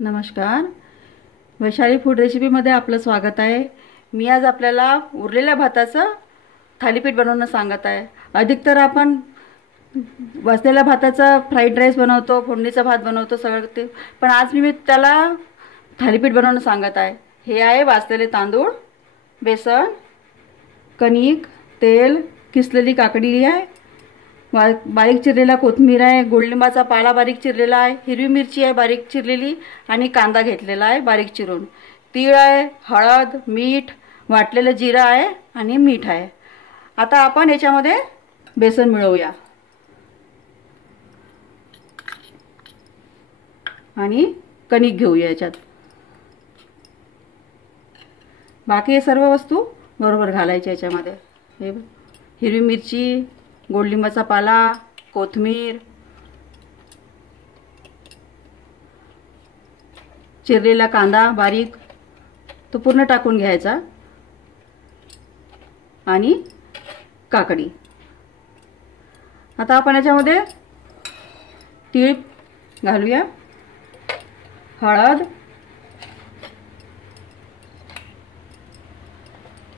नमस्कार. वैशाली फूड रेसिपीमध्ये आपलं स्वागत आहे. मी आज आपल्याला उरलेल्या भाताचं थालीपीठ बनवणं सांगत आहे. अधिकतर आपण वाचलेल्या भाताचा फ्राईड राईस बनवतो, फोडणीचा भात बनवतो सगळं ते, पण आज मी त्याला थालीपीठ बनवणं सांगत आहे. हे आहे वाचलेले तांदूळ, बेसन, कणिक, तेल, किसलेली काकडी आहे, बारीक चिरलेला कोथिंबीर आहे, गोडलिंबाचा पाला बारीक चिरलेला आहे, हिरवी मिरची आहे बारीक चिरलेली आणि कांदा घेतलेला आहे बारीक चिरून, तीळ आहे, हळद, मीठ, वाटलेलं जिरं आहे आणि मीठ आहे. आता आपण याच्यामध्ये बेसन मिळवूया आणि कणिक घेऊया. याच्यात बाकी सर्व वस्तू बरोबर घालायच्या याच्यामध्ये. हे हिरवी मिरची, गोडलिंबाचा पाला, कोथिंबीर, चिरलेला कांदा बारीक तो पूर्ण टाकून घ्यायचा आणि काकडी. आता आपण याच्यामध्ये तीळ घालूया, हळद,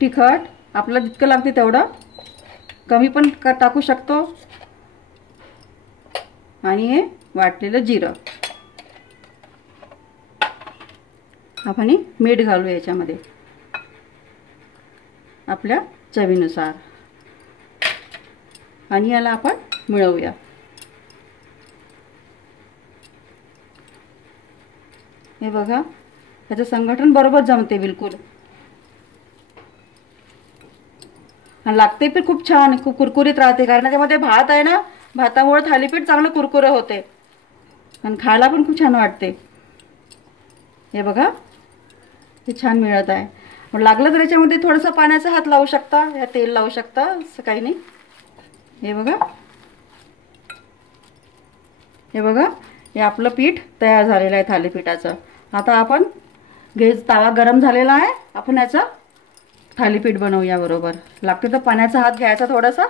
तिखट आपल्याला जितकं लागते तेवढं, कमी पण टाकू शकतो, आणि हे वाटलेलं जिरं. आपण मीठ घालू याच्यामध्ये आपल्या चवीनुसार आणि याला आपण मिळवूया. हे बघा, त्याचं संघटन बरोबर जमते बिलकुल, आणि लागते पण खूप छान, खूप कुरकुरीत राहते, कारण त्यामध्ये भात आहे ना, भातामुळे थालीपीठ चांगलं कुरकुरे होते आणि खायला पण खूप छान वाटते. हे बघा, हे छान मिळत आहे. मग लागलं तर याच्यामध्ये थोडंसं पाण्याचा हात लावू शकता, या तेल लावू शकता, असं काही नाही. हे बघा, हे बघा, हे आपलं पीठ तयार झालेलं आहे थालीपीठाचं. आता आपण तवा गरम झालेला आहे, आपण याचं थालीपीठ बनवूया. बरोबर लागते तर पाण्याचा हात घ्यायचा थोडासा,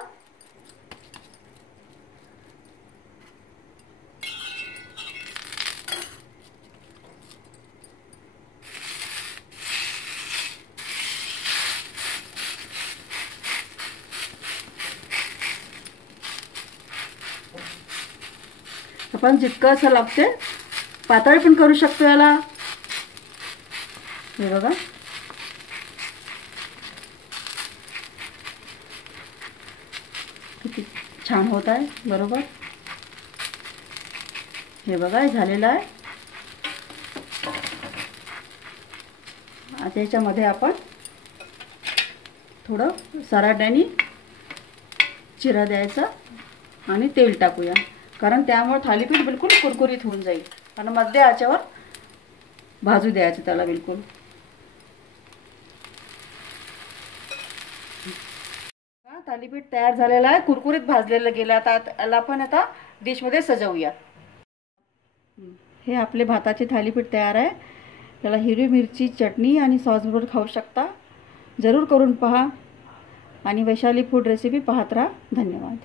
आपण जितकं असं लागते पातळ पण करू शकतो याला. हे बघा, किती छान होत आहे. बरोबर, हे बघा, हे झालेलं आहे. आता याच्यामध्ये आपण थोडं सराट्याने चिरा द्यायचा आणि तेल टाकूया, कारण त्यामुळे थालीपीठ बिलकुल कुरकुरीत होऊन जाईल. आणि मध्ये आचेवर भाजू द्यायचं त्याला बिलकुल. थालीपीठ तयार झालेलं आहे, कुरकुरीत भाजलेलं गेलं. आता याला आपण आता डिशमध्ये सजवूया. हे आपले भाताचे थालीपीठ तयार आहे. त्याला हिरवी मिरची, चटणी आणि सॉसबरोबर खाऊ शकता. जरूर करून पहा आणि वैशाली फूड रेसिपी पाहत राहा. धन्यवाद.